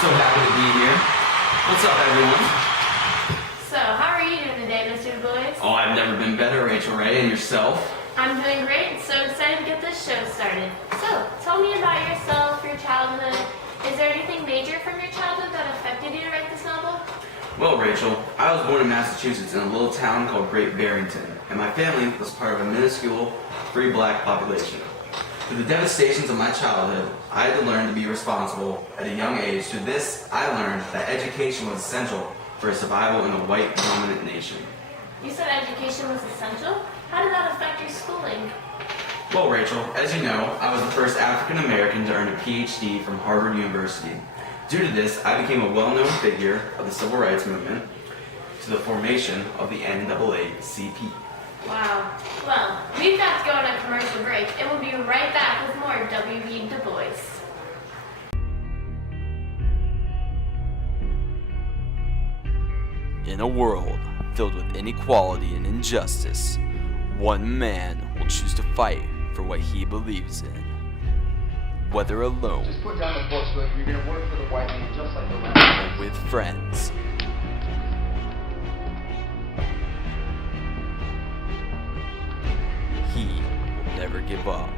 so happy to be here. What's up, everyone? So, how are you doing today, Mr. Bois? Oh, I've never been better, Rachel Ray, and yourself? I'm doing great. So excited to get this show started. So, tell me about yourself, your childhood. Is there anything major from your childhood that affected you to write this novel? Well, Rachel, I was born in Massachusetts in a little town called Great Barrington, and my family was part of a minuscule, free black population. Through the devastations of my childhood, I had to learn to be responsible at a young age. Through this, I learned that education was essential for survival in a white-dominant nation. You said education was essential? How did that affect your schooling? Well, Rachel, as you know, I was the first African American to earn a PhD from Harvard University. Due to this, I became a well-known figure of the civil rights movement to the formation of the NAACP. Wow. Well, we've got to go on a commercial break, and we'll be right back with more W.E.B. Du Bois. In a world filled with inequality and injustice, one man will choose to fight for what he believes in. Whether alone just put down the books, but you're going to work for the white man just like the rest. or with friends, he will never give up.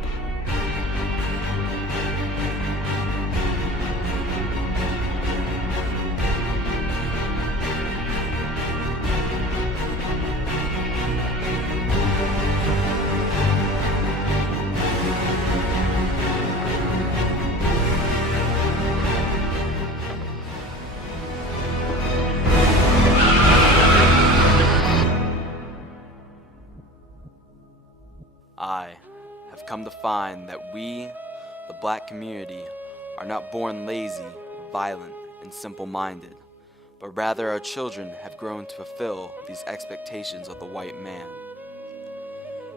I have come to find that we, the black community, are not born lazy, violent, and simple-minded, but rather our children have grown to fulfill these expectations of the white man.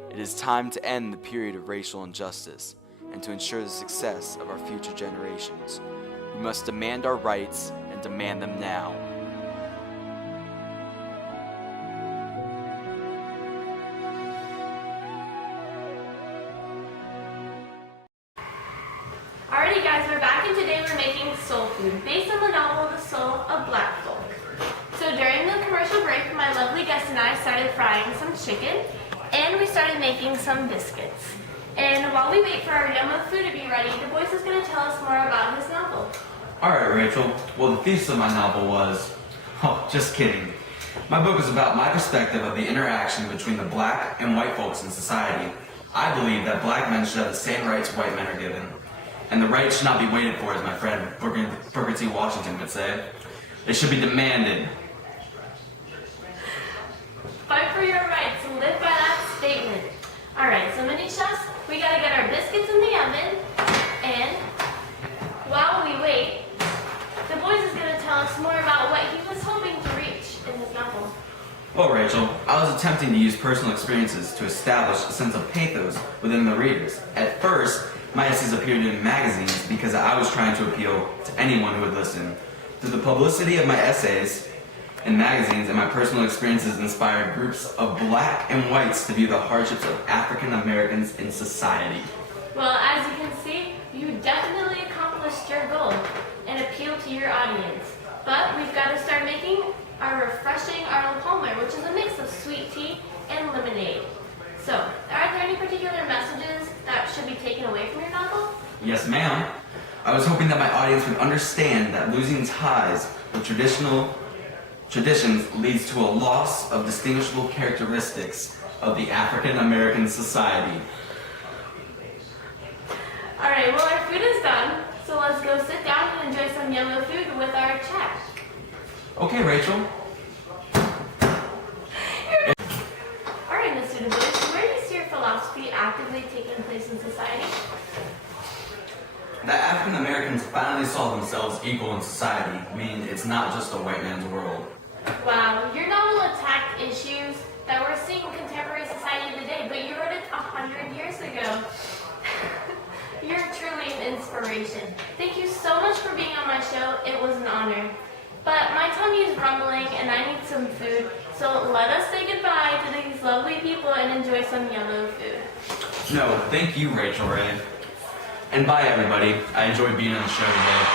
It is time to end the period of racial injustice and to ensure the success of our future generations. We must demand our rights and demand them now. Alrighty guys, we're back, and today we're making soul food based on the novel The Soul of Black Folk. So during the commercial break, my lovely guest and I started frying some chicken, and we started making some biscuits. And while we wait for our yum of food to be ready, Du Bois is going to tell us more about his novel. Alright, Rachel. Well, the thesis of my novel was... Oh, just kidding. My book is about my perspective of the interaction between the black and white folks in society. I believe that black men should have the same rights white men are given. And the rights should not be waited for, as my friend Booker T. Washington would say. They should be demanded. Fight for your rights and live by that statement. Alright, so mini chefs, we gotta get our biscuits in the oven, and while we wait, Du Bois is gonna tell us more about what he was hoping to reach in his novel. Well, Rachel, I was attempting to use personal experiences to establish a sense of pathos within the readers. At first, my essays appeared in magazines because I was trying to appeal to anyone who would listen. Through the publicity of my essays in magazines and my personal experiences inspired groups of black and whites to view the hardships of African Americans in society. Well, as you can see, you definitely accomplished your goal and appealed to your audience. But we've got to start making our refreshing Arnold Palmer, which is a mix of sweet tea and lemonade. So, are there any particular messages that should be taken away from your novel? Yes, ma'am. I was hoping that my audience would understand that losing ties with traditions leads to a loss of distinguishable characteristics of the African American society. Alright, well our food is done, so let's go sit down and enjoy some yummy food with our chat. Okay, Rachel. Alright, Mr. Du Bois, where do you see your philosophy actively taking place in society? That African Americans finally saw themselves equal in society, meaning it's not just a white man's world. Wow, your novel attacked issues that we're seeing in contemporary society today, but you wrote it 100 years ago. You're truly an inspiration. Thank you so much for being on my show. It was an honor. But my tummy is rumbling and I need some food, so let us say goodbye to these lovely people and enjoy some yellow food. No, thank you, Rachel Ray. And bye, everybody. I enjoyed being on the show today.